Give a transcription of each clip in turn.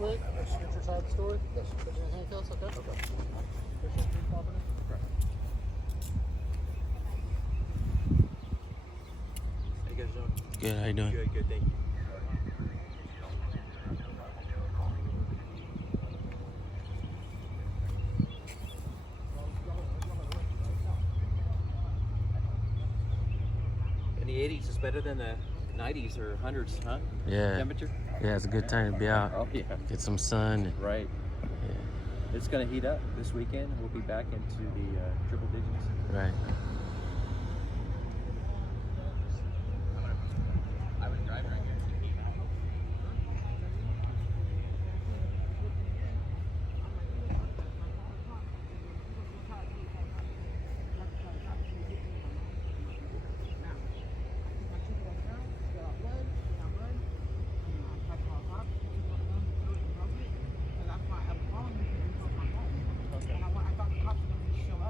quick. Let's get your side of the story. Yes. Put you in handcuffs, okay? Okay. Official street property. Correct. How you guys doing? Good, how you doing? Good, thank you. And the 80s is better than the 90s or 100s, huh? Yeah. Temperature? Yeah, it's a good time to be out. Oh, yeah. Get some sun. And, Right. yeah, It's going to heat up this weekend. We'll be back into the triple digits. right. I was driving right here.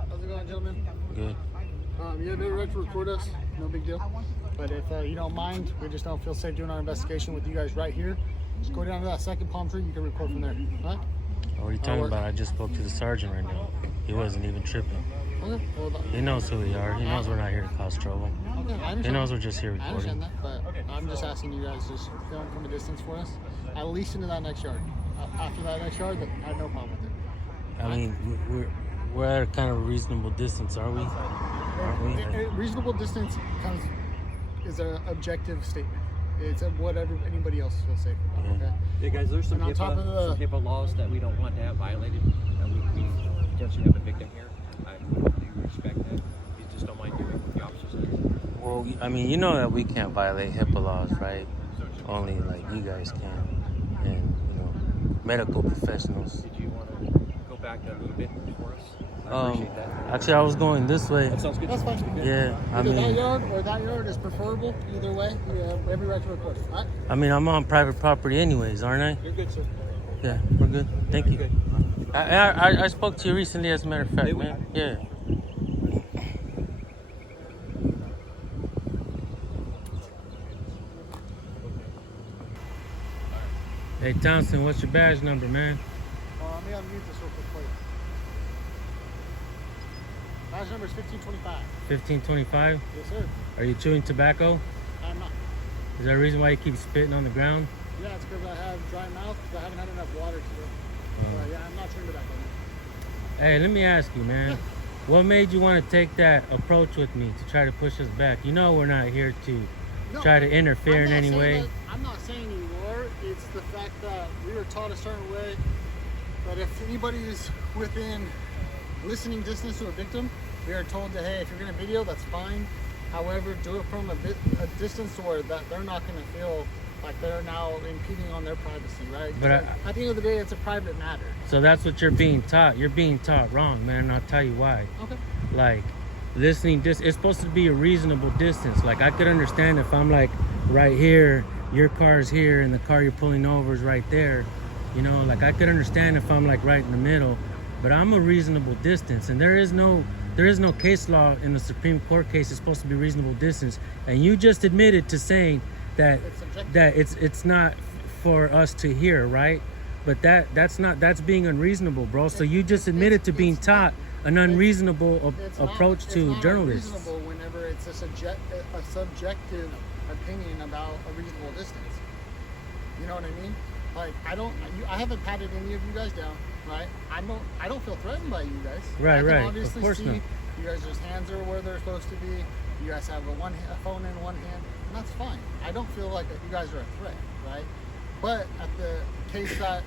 How's it going, gentlemen? Good. You have every right to record us. No big deal. But if you don't mind, we just don't feel safe doing our investigation with you guys right here. Just go down to that second palm tree. You can record from there. All right? What are you talking about? I just spoke to the sergeant right now. He wasn't even tripping. Okay. Well, He knows who we are. He knows we're not here to cause trouble. okay, I He understand. knows we're just here I understand recording. that, but I'm just asking you guys just film from a distance for us, at least into that next yard. After that next yard, I have no problem with it. I mean, we're at a kind of a reasonable distance, are we? Aren't we? A reasonable distance is an objective statement. It's whatever anybody else feels safe about. Yeah. Okay. Yeah, guys, there's some And on top of some the- HIPAA laws that we don't want to have violated. We potentially have a victim here. I do respect that. You just don't mind doing what the officer says. Well, I mean, you know that we can't violate HIPAA laws, right? Only like you guys can, and medical professionals. Did you want to go back a little bit for us? I appreciate that. Actually, I was going this way. That sounds good. That's fine. Yeah, I Either that mean, yard or that yard is preferable. Either way, you have every right to record it. All right? I'm on private property anyways, aren't I? You're good, sir. Yeah, we're good. Thank you. Good. I spoke to you recently, as a matter of fact, Did we? man. Yeah. Hey Townsend, what's your badge number, man? Let me unmute this real quick for you. Badge number is 1525. 1525. Yes, sir. Are you chewing tobacco? I'm not. Is there a reason why you keep spitting on the ground? Yeah, it's because I have dry mouth. I haven't had enough water today. Yeah, I'm not chewing tobacco. Hey, let me ask you, man. What made you want to take that approach with me to try to push us back? You know we're not here to No, try to interfere in I'm not any saying way. that- I'm not saying you are. It's the fact that we were taught a certain way that if anybody is within listening distance to a victim, we are told that, hey, if you're going to video, that's fine. However, do it from a distance to where that they're not going to feel like they're now impeding on their privacy, right? But at the end of the day, it's a private matter. So that's what you're being taught. You're being taught wrong, man. And I'll tell you why. Okay. Like, listening it's supposed to be a reasonable distance. Like, I could understand if I'm like right here, your car's here, and the car you're pulling over is right there. You know, like I could understand if I'm like right in the middle, but I'm a reasonable distance, and there is no case law in the Supreme Court case. It's supposed to be reasonable distance, and you just admitted to saying that it's not for us to hear, right? But that's being unreasonable, bro. So you just admitted to being taught an unreasonable approach to journalists. It's not reasonable whenever it's a subjective opinion about a reasonable distance. You know what I mean? Like I haven't patted any of you guys down, right? I don't feel threatened by you guys. Right, I can right. obviously Of course see not. you guys' hands are where they're supposed to be. You guys have a phone in one hand, and that's fine. I don't feel like you guys are a threat, right? But at the case that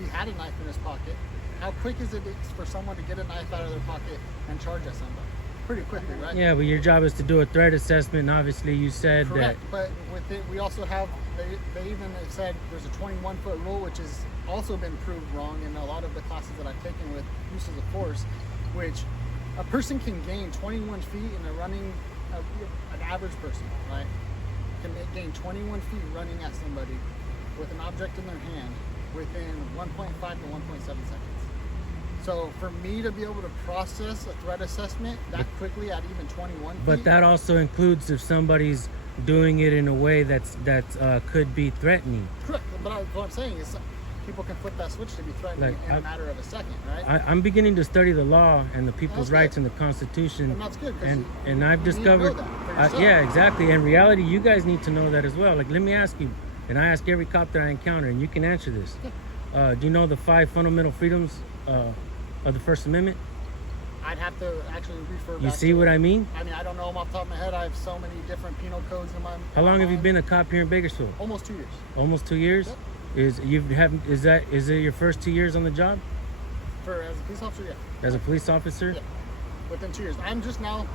he had a knife in his pocket, how quick is it for someone to get a knife out of their pocket and charge at somebody? Pretty quickly, right? Yeah, but your job is to do a threat assessment, and obviously you said Correct, but with it, we also have, they even said there's a 21-foot rule, which has also been proved wrong in a lot of the classes that I've taken with uses of force, which a person can gain 21 feet in a running, an average person, right, can gain 21 feet running at somebody with an object in their hand within 1.5 to 1.7 seconds. So for me to be able to process a threat assessment that quickly at even 21 feet. But that also includes if somebody's doing it in a way that could be threatening. Correct. But what I'm saying is people can flip that switch to be threatening in a matter of a second, right? I'm beginning to study the law and the people's rights and the Constitution. And that's good. And I've discovered, yeah, exactly. In reality, you guys need to know that as well. Like, let me ask you, and I ask every cop that I encounter, and you can answer this. Do you know the 5 fundamental freedoms of the First Amendment? I'd have to actually refer back. You see what I mean? I mean, I don't know them off the top of my head. I have so many different penal codes in my. How long have you been a cop here in Bakersfield? Almost 2 years. Almost 2 years? Yep. Is it your first 2 years on the job? As a police officer, yeah. As a police officer? Yeah. Within 2 years. I'm just now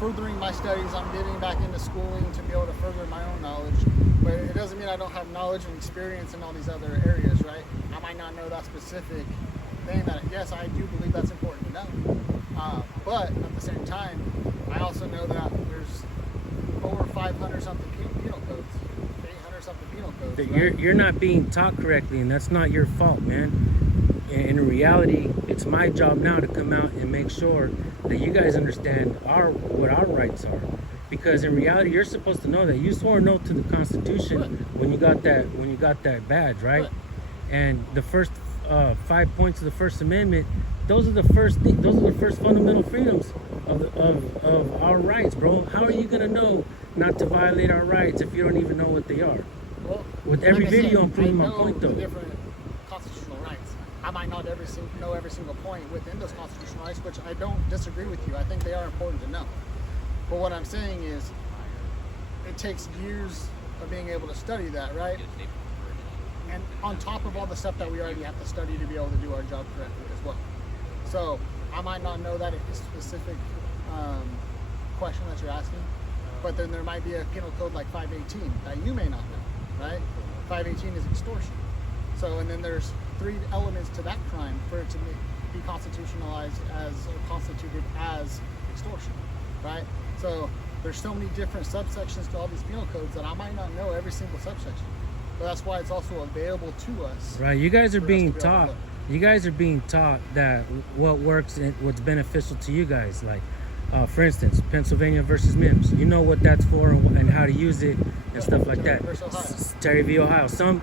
furthering my studies. I'm getting back into schooling to be able to further my own knowledge. But it doesn't mean I don't have knowledge and experience in all these other areas, right? I might not know that specific thing that, yes, I do believe that's important to know. But at the same time, I also know that there's over 500 something penal codes, 800 something penal codes. Right? You're not being taught correctly, and that's not your fault, man. In reality, it's my job now to come out and make sure that you guys understand what our rights are. Because in reality, you're supposed to know that you swore no to the Constitution when you got that badge, right? And the first 5 points of the First Amendment, those are the first fundamental freedoms of our rights, bro. How are you gonna know not to violate our rights if you don't even know what they are? Well, with every like video, I'm I proving my know point, though. the different constitutional rights. I might not know every single point within those constitutional rights, which I don't disagree with you. I think they are important to know. But what I'm saying is, it takes years of being able to study that, right? And on top of all the stuff that we already have to study to be able to do our job correctly as well. So I might not know that specific question that you're asking, but then there might be a penal code like 518 that you may not know, right? 518 is extortion. So, and then there's 3 elements to that crime for it to be constitutionalized as, or constituted as extortion, right? So there's so many different subsections to all these penal codes that I might not know every single subsection. But that's why it's also available to us. Right, you guys are being taught. You guys are being taught that what works and what's beneficial to you guys. Like, for instance, Pennsylvania versus MIPS. You know what that's for and how to use it and stuff like that. Terry v. Ohio. Some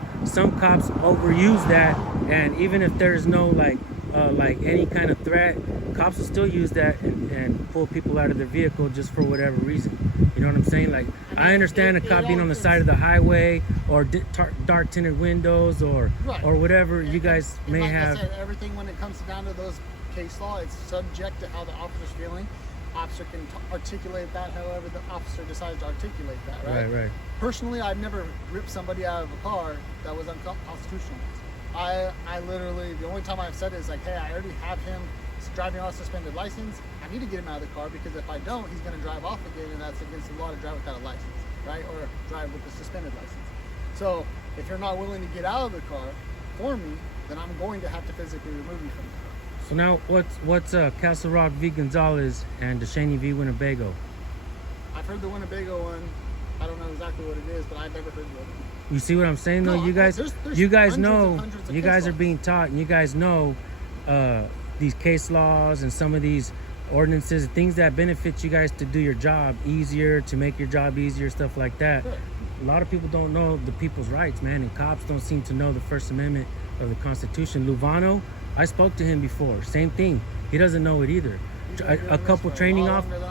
cops overuse that, and even if there's no like any kind of threat, cops will still use that and pull people out of their vehicle just for whatever reason. You know what I'm saying? Like, I understand a cop being on the side of the highway or dark tinted windows or whatever you guys may have. I said, everything when it comes down to those case law, it's subject to how the officer's feeling. Officer can articulate that however the officer decides to articulate that, right? Right. Personally, I've never ripped somebody out of a car that was unconstitutional. I literally, the only time I've said it is like, hey, I already have him driving on a suspended license. I need to get him out of the car because if I don't, he's going to drive off again, and that's against the law to drive without a license, right? Or drive with a suspended license. So if you're not willing to get out of the car for me, then I'm going to have to physically remove you from the car. So now, what's Castle Rock v. Gonzalez and DeShaney v. Winnebago? I've heard the Winnebago one. I don't know exactly what it is, but I've never heard the other one. You see what I'm saying, though? No, you guys know, you guys are being taught, and you guys know these case laws and some of these ordinances, things that benefit you guys to do your job easier, to make your job easier, stuff like that. Sure. A lot of people don't know the people's rights, man, and cops don't seem to know the First Amendment of the Constitution. Luvano, I spoke to him before. Same thing. He doesn't know it either. A couple training officers,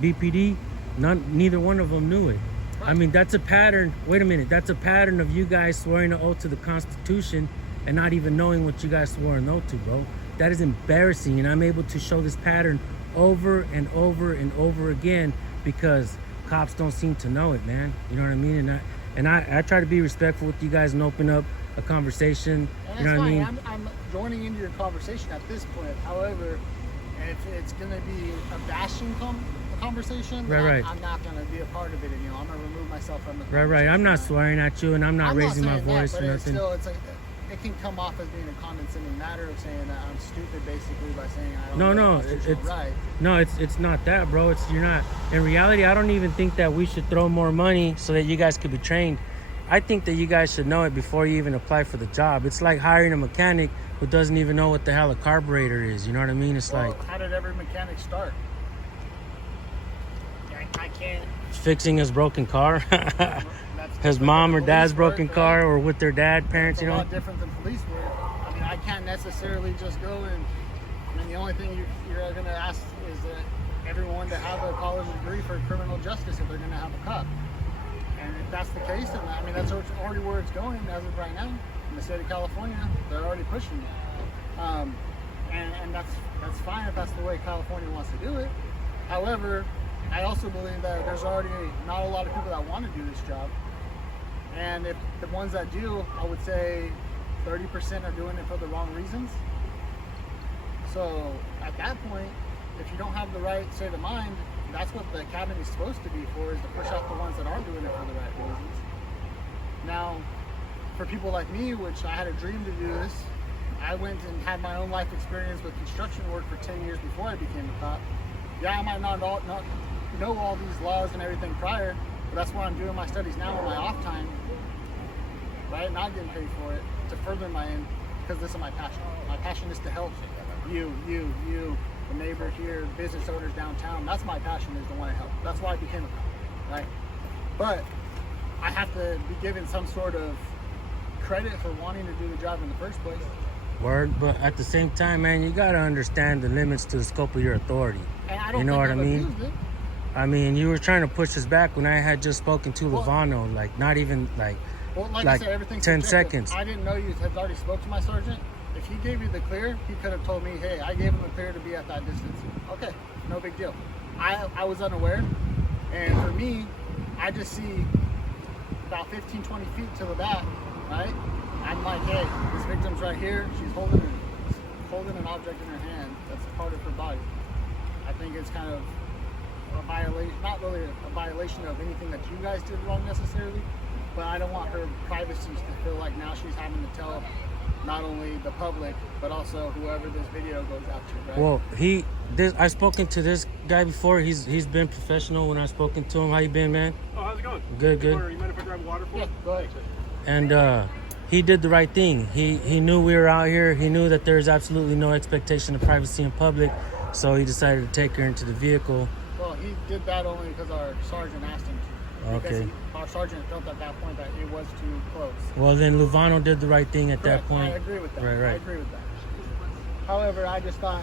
BPD, neither one of them knew it. I mean, that's a pattern. Wait a minute. That's a pattern of you guys swearing an oath to the Constitution and not even knowing what you guys swore an oath to, bro. That is embarrassing, and I'm able to show this pattern over and over and over again because cops don't seem to know it, man. You know what I mean? And I try to be respectful with you guys and open up a conversation. And you know what I mean? I'm joining into your conversation at this point. However, if it's going to be a bashing conversation, right. I'm not going to be a part of it anymore. I'm going to remove myself from the Right. I'm not swearing at you, and I'm not raising my voice or nothing. It's like, it can come off as being a condescending matter of saying that I'm stupid, basically, by saying I don't know it's right. No, it's not that, bro. You're not. In reality, I don't even think that we should throw more money so that you guys could be trained. I think that you guys should know it before you even apply for the job. It's like hiring a mechanic who doesn't even know what the hell a carburetor is. You know what I mean? It's like, how did every mechanic start? I can't. Fixing his broken car. That's his But mom the or dad's police broken work, car, right? or with their dad, parents, It's a lot different than police work. I mean, I can't necessarily just go and, I mean, the only thing you're going to ask is that everyone to have a college degree for criminal justice if they're going to have a cop. And if that's the case, then I mean, that's already where it's going as of right now. In the state of California, they're already pushing it. And that's fine if that's the way California wants to do it. However, I also believe that there's already not a lot of people that want to do this job. And if the ones that do, I would say 30% are doing it for the wrong reasons. So at that point, if you don't have the right state of mind, that's what the academy is supposed to be for, is to push out the ones that aren't doing it for the right reasons. Now, for people like me, which I had a dream to do this, I went and had my own life experience with construction work for 10 years before I became a cop. Yeah, I might not know all these laws and everything prior, but that's why I'm doing my studies now on my off time, right? Not getting paid for it, to further my end, because this is my passion. My passion is to help you, the neighbor here, business owners downtown. That's my passion, is to want to help. That's why I became a cop, right? But I have to be given some sort of credit for wanting to do the job in the first place. Word, but at the same time, man, you gotta understand the limits to the scope of your authority. And I don't You know think what I I've mean? abused it. I mean, you were trying to push us back when I had just spoken to Well- Lovano, like not even like Well, like like I said, everything's 10 subjective. seconds. I didn't know you had already spoke to my sergeant. If he gave you the clear, he could have told me, hey, I gave him the clear to be at that distance. Okay, no big deal. I was unaware, and for me, I just see about 15, 20 feet to the back, right? I'm like, hey, this victim's right here. She's holding an object in her hand that's part of her body. I think it's kind of a violation, not really a violation of anything that you guys did wrong necessarily, but I don't want her privacy to feel like now she's having to tell not only the public, but also whoever this video goes out to, right? Well, I've spoken to this guy before. He's been professional when I've spoken to him. How you been, man? Oh, how's it going? Good. You mind if I grab water for you? Yeah, go ahead. And he did the right thing. He knew we were out here. He knew that there's absolutely no expectation of privacy in public, so he decided to take her into the vehicle. Well, he did that only because our sergeant asked him to. Because Okay. our sergeant felt at that point that it was too close. Well, then Lovano did the right thing at Correct. that point. I agree with that. Right. I agree with that. However, I just thought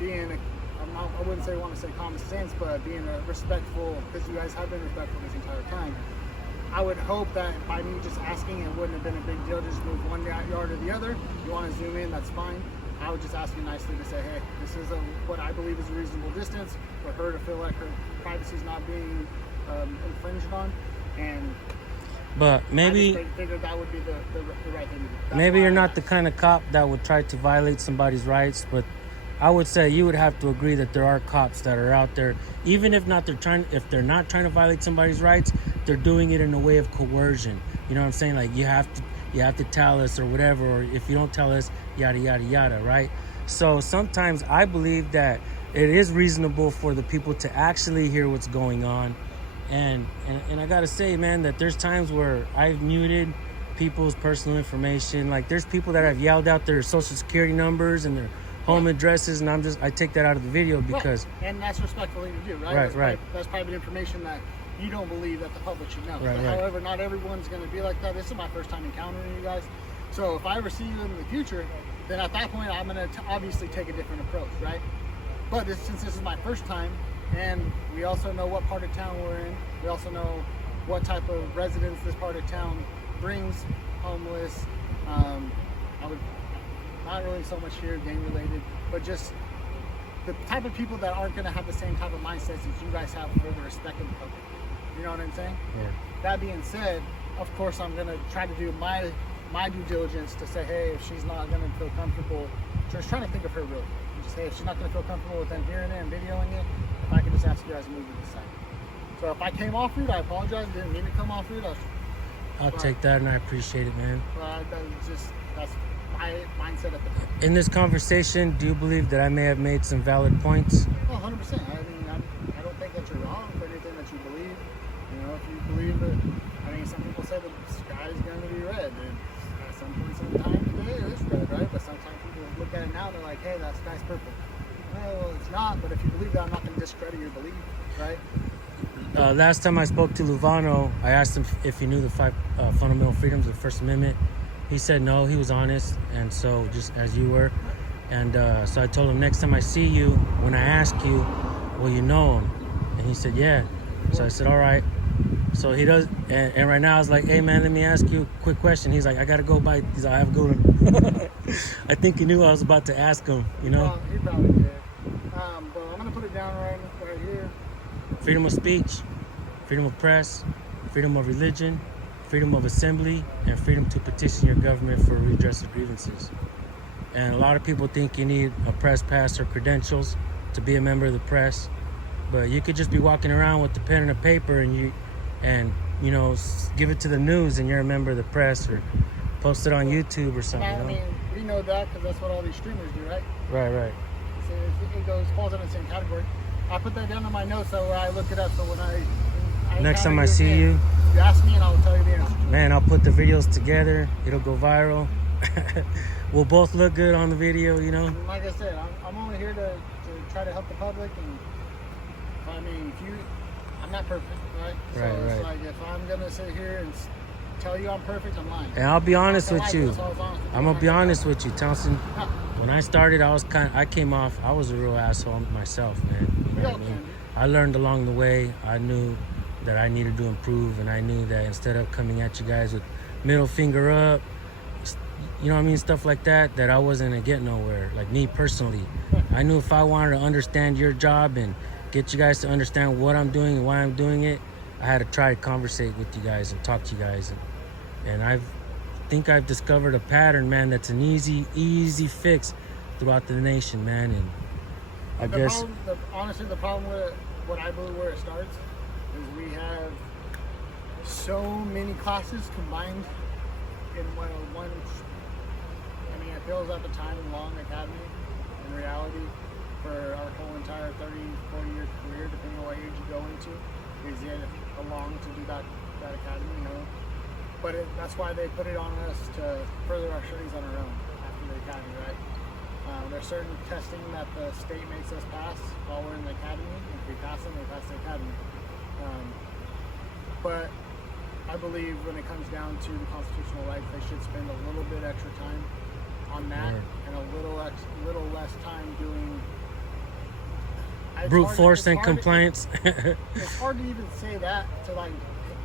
I wouldn't say want to say common sense, but being a respectful, because you guys have been respectful this entire time. I would hope that by me just asking, it wouldn't have been a big deal. Just move one yard or the other. You want to zoom in, that's fine. I would just ask you nicely to say, hey, this is what I believe is a reasonable distance for her to feel like her privacy is not being infringed on. And But maybe I just figured that would be the right thing to do. That's maybe why you're I not asked. the kind of cop that would try to violate somebody's rights, but I would say you would have to agree that there are cops that are out there, even if they're not trying to violate somebody's rights, they're doing it in a way of coercion. You know what I'm saying? Like you have to tell us or whatever, or if you don't tell us, yada yada yada, right? So sometimes I believe that it is reasonable for the people to actually hear what's going on. And I gotta say, man, that there's times where I've muted people's personal information. Like there's people that have yelled out their social security numbers and their home addresses, and I take that out of the video because Right. And that's respectfully to do, right? Right. That's private information that you don't believe that the public should know. Right. However, not everyone's going to be like that. This is my first time encountering you guys. So if I ever see you in the future, then at that point, I'm going to obviously take a different approach, right? But since this is my first time, and we also know what part of town we're in, we also know what type of residents this part of town brings, homeless, I would not really so much here gang related, but just the type of people that aren't going to have the same type of mindsets as you guys have for the respect of the public. You know what I'm saying? Yeah. That being said, of course, I'm going to try to do my due diligence to say, hey, if she's not going to feel comfortable, just trying to think of her really. Just say, if she's not going to feel comfortable with them hearing it and videoing it, if I could just ask you guys to move to the side. So if I came off rude, I apologize. Didn't mean to come off rude. I'll take that, and I appreciate it, man. That's my mindset at the time. In this conversation, do you believe that I may have made some valid points? Oh, 100%. I mean, I don't think that you're wrong for anything that you believe. You know, if you believe that, I mean, some people say the sky is going to be red. And at some point, sometime today, it is red, right? But sometimes people look at it now and they're like, hey, that sky's purple. Well, it's not, but if you believe that, I'm not going to discredit your belief, right? Last time I spoke to Luvano, I asked him if he knew the five fundamental freedoms of the First Amendment. He said no, he was honest, and so just as you were. And so I told him, next time I see you, when I ask you, will you know him? And he said, yeah. So I said, all right. So he does, and right now I was like, hey man, let me ask you a quick question. He's like, I gotta go by. He's like, I have a good one. I think he knew I was about to ask him, you know? He probably did. But I'm gonna put it down right here. Freedom of speech, freedom of press, freedom of religion, freedom of assembly, and freedom to petition your government for redress of grievances. And a lot of people think you need a press pass or credentials to be a member of the press, but you could just be walking around with the pen and a paper and you know, give it to the news and you're a member of the press, or post it on YouTube or something. I mean, we know that because that's what all these streamers do, right? Right. So it falls in the same category. I put that down in my notes so I look it up. So when I Next time I see you, you ask me and I'll tell you the answer. Man, I'll put the videos together. It'll go viral. We'll both look good on the video, you know? And like I said, I'm only here to try to help the public. And I mean, I'm not perfect, right? So it's like if I'm going to sit here and tell you I'm perfect, I'm lying. And I'll be honest with you. I'm going to be honest with you, Townsend. When I started, I came off, I was a real asshole myself, man. You know what I mean? I learned along the way. I knew that I needed to improve, and I knew that instead of coming at you guys with middle finger up, you know what I mean, stuff like that, that I wasn't gonna get nowhere. Like me personally, I knew if I wanted to understand your job and get you guys to understand what I'm doing and why I'm doing it, I had to try to conversate with you guys and talk to you guys, and I think I've discovered a pattern, man, that's an easy fix throughout the nation, man. And I guess honestly, the problem with what I believe where it starts is we have so many classes combined in one. I mean, it feels like a time-long academy. In reality, for our whole entire 30, 40-year career, depending on what age you go into, is it long to do that academy, you know? But that's why they put it on us to further our studies on our own after the academy, right? There's certain testing that the state makes us pass while we're in the academy. If we pass them, we pass the academy. But I believe when it comes down to the constitutional rights, they should spend a little bit extra time on that and a little less time doing brute force and compliance. It's hard to even say that to like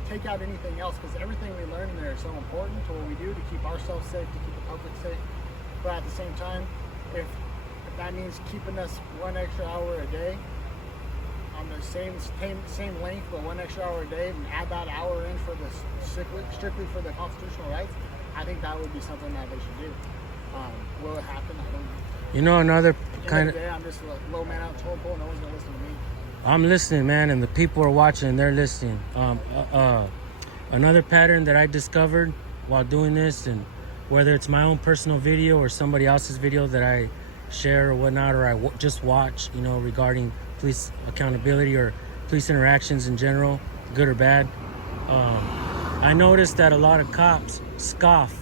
take out anything else, because everything we learn in there is so important to what we do to keep ourselves safe, to keep the public safe. But at the same time, if that means keeping us 1 extra hour a day on the same length, but 1 extra hour a day, and add that hour in for the strictly for the constitutional rights, I think that would be something that they should do. Will it happen? I don't know. You know, another kind of... I'm just a low man out the toll pole. No one's going to listen to me. I'm listening, man, and the people are watching and they're listening. Another pattern that I discovered while doing this, and whether it's my own personal video or somebody else's video that I share or whatnot, or I just watch, you know, regarding police accountability or police interactions in general, good or bad, I noticed that a lot of cops scoff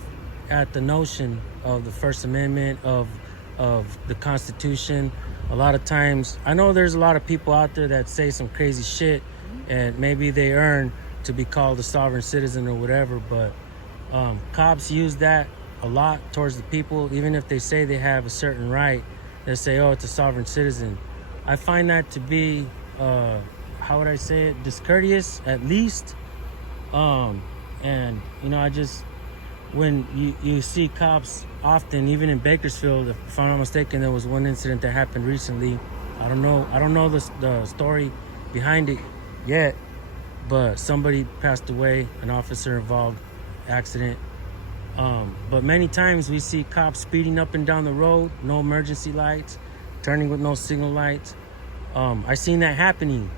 at the notion of the First Amendment, of the Constitution. A lot of times, I know there's a lot of people out there that say some crazy shit, and maybe they earn to be called a sovereign citizen or whatever, but cops use that a lot towards the people. Even if they say they have a certain right, they say, oh, it's a sovereign citizen. I find that to be, how would I say it, discourteous at least. And, you know, I just, when you see cops often, even in Bakersfield, if I'm not mistaken, there was one incident that happened recently. I don't know the story behind it yet, but somebody passed away, an officer involved, accident. But many times we see cops speeding up and down the road, no emergency lights, turning with no signal lights. I seen that happening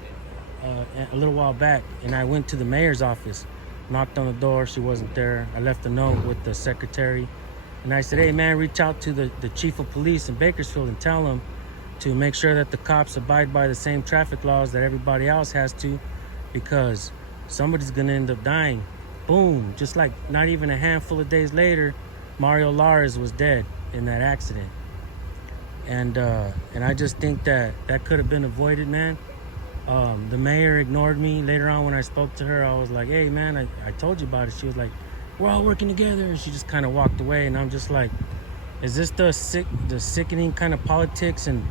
a little while back, and I went to the mayor's office, knocked on the door, she wasn't there. I left a note with the secretary, and I said, hey man, reach out to the chief of police in Bakersfield and tell him to make sure that the cops abide by the same traffic laws that everybody else has to, because somebody's gonna end up dying. Boom, just like not even a handful of days later, Mario Lares was dead in that accident. And I just think that could have been avoided, man. The mayor ignored me. Later on, when I spoke to her, I was like, hey, man, I told you about it. She was like, we're all working together. And she just kind of walked away. And I'm just like, is this the sickening kind of politics and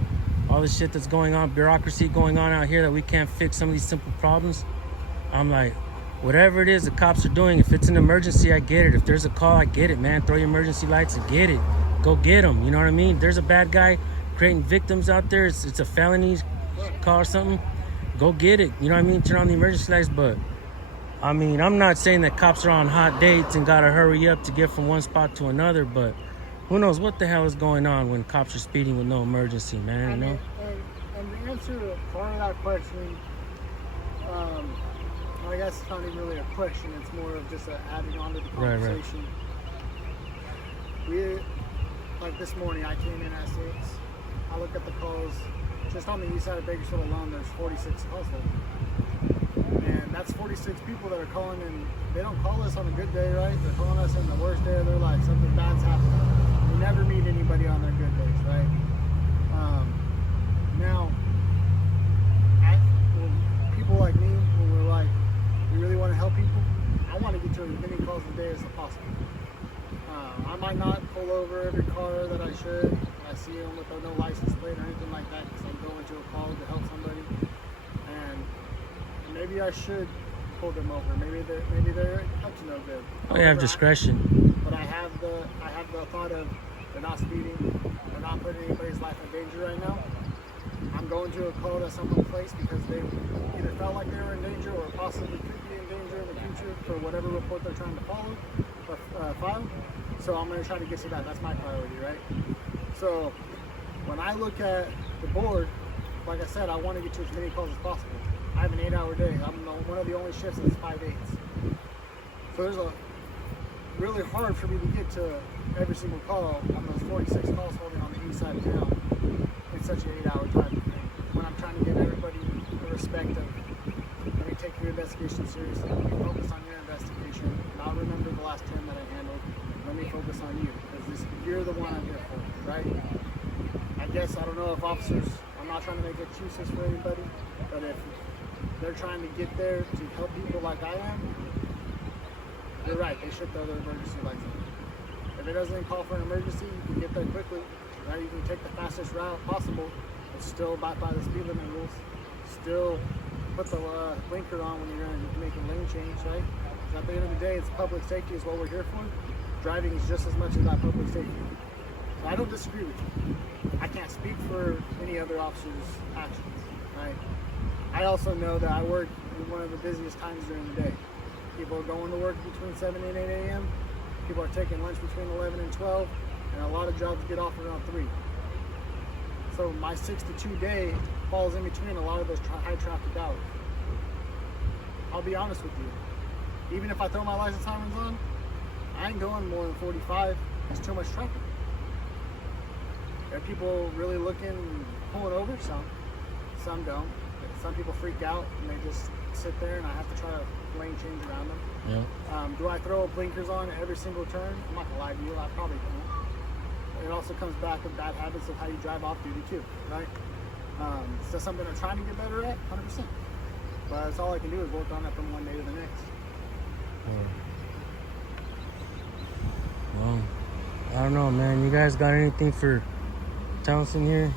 all the shit that's going on, bureaucracy going on out here, that we can't fix some of these simple problems? I'm like, whatever it is the cops are doing, if it's an emergency, I get it. If there's a call, I get it, man. Throw your emergency lights and get it. Go get them. You know what I mean? If there's a bad guy creating victims out there, it's a felony call or something. Go get it. You know what I mean? Turn on the emergency lights. But I mean, I'm not saying that cops are on hot dates and gotta hurry up to get from one spot to another, but who knows what the hell is going on when cops are speeding with no emergency, man, you know? And to answer part of that question, I guess it's not even really a question, it's more of just adding on to the conversation. Right. Like this morning, I came in at 6. I look at the calls. Just on the east side of Bakersfield alone, there's 46 calls there. And that's 46 people that are calling, and they don't call us on a good day, right? They're calling us in the worst day of their life. Something bad's happening. We never meet anybody on their good days, right? Now, people like me, when we're like, we really want to help people, I want to get to as many calls a day as possible. I might not pull over every car that I should. I see them with no license plate or anything like that because I'm going to a call to help somebody. And maybe I should pull them over. Maybe they're up to no good. Oh, you have discretion. But I have the thought of they're not speeding, they're not putting anybody's life in danger right now. I'm going to a call to someone's place because they either felt like they were in danger or possibly could be in danger in the future for whatever report they're trying to follow or file. So I'm going to try to get to that. That's my priority, right? So when I look at the board, like I said, I want to get to as many calls as possible. I have an 8-hour day. I'm one of the only shifts that's 5/8. So there's really hard for me to get to every single call on those 46 calls holding on the east side of town in such an 8-hour time frame. When I'm trying to give everybody the respect of, let me take your investigation seriously. Let me focus on your investigation. And I'll remember the last 10 that I handled. Let me focus on you, because you're the one I'm here for, right? I guess, I don't know if officers, I'm not trying to make excuses for anybody, but if they're trying to get there to help people like I am, you're right, they should throw their emergency lights on. If it doesn't call for an emergency, you can get there quickly, right? You can take the fastest route possible, but still abide by the speed limit rules, still put the blinker on when you're going to make a lane change, right? Because at the end of the day, it's public safety is what we're here for. Driving is just as much about public safety. So I don't disagree with you. I can't speak for any other officer's actions, right? I also know that I work in one of the busiest times during the day. People are going to work between 7 and 8 a.m. People are taking lunch between 11 and 12, and a lot of jobs get off around 3. So my 6 to 2 day falls in between a lot of those high traffic hours. I'll be honest with you. Even if I throw my license sirens on, I ain't going more than 45. There's too much traffic. Are people really looking, pulling over? Some don't. Some people freak out and they just sit there, and I have to try to lane change around them. Yeah. Do I throw blinkers on at every single turn? I'm not gonna lie to you, I probably don't. It also comes back with bad habits of how you drive off duty too, right? Is that something I'm trying to get better at? 100%. But that's all I can do is work on it from one day to the next. Well, I don't know, man. You guys got anything for Townsend here?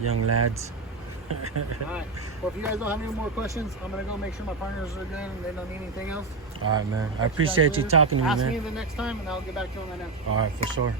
Young lads. Alright. Well, if you guys don't have any more questions, I'm going to go make sure my partners are good and they don't need anything else. Alright, man. I appreciate you talking to me, man. Ask me the next time and I'll get back to you on that now. Alright, for sure.